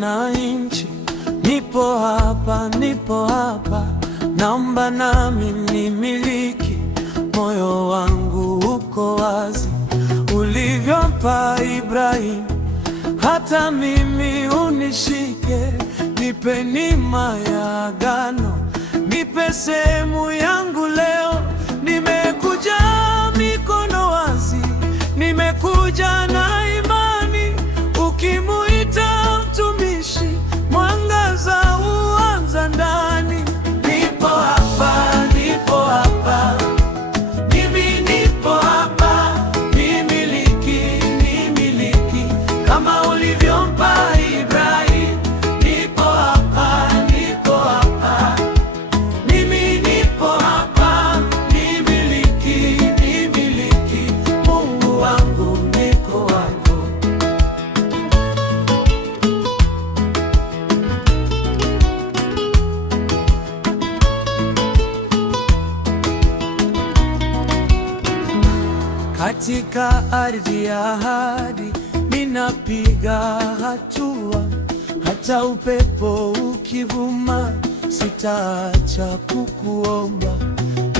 na nchi. Nipo hapa, naomba nami nimiliki. Moyo wangu uko wazi, ulivyompa Ibrahimu, hata mimi unishike. Nipe neema ya agano, nipe sehemu yangu leo. Nimekuja mikono wazi, nimekuja na imani. Ukimuita mtumishi, mwangaza huanza ndani. Nipo hapa, mimi nipo hapa, nimiliki kama ulivyompa Ibrahimu. Nipo hapa, mimi nipo hapa, nimiliki. Mungu wangu, niko wako. Katika ardhi ya ahadi ninapiga hatua, hata upepo ukivuma sitaacha kukuomba.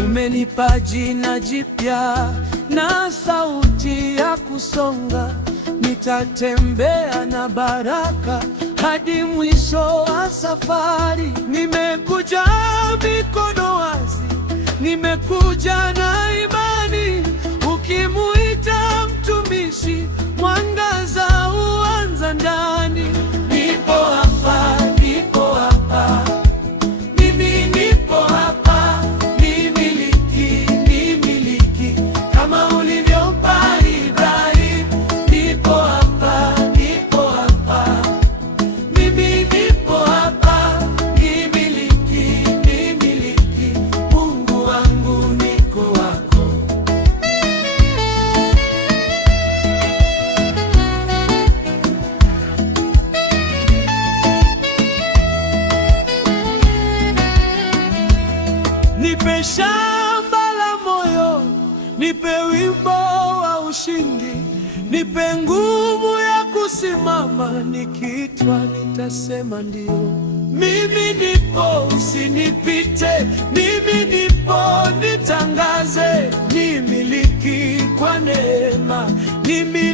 Umenipa jina jipya na sauti ya kusonga, nitatembea na baraka hadi mwisho wa safari. Nimekuja mikono wazi, nimekuja na imani. Ukimuita mtumishi, mwangaza huanza ndani. Nipo hapa, mimi nipo hapa, nimiliki kama ulivyompa Ibrahimu. Nipo hapa, mimi nipo hapa, nimiliki. Mungu wangu, niko wako. Nipe shamba la moyo, nipe wimbo wa ushindi, nipe nguvu ya kusimama. Nikiitwa nitasema ndio. Mimi nipo, usinipite. Mimi nipo, nitangaze. Nimiliki kwa neema, nimiliki.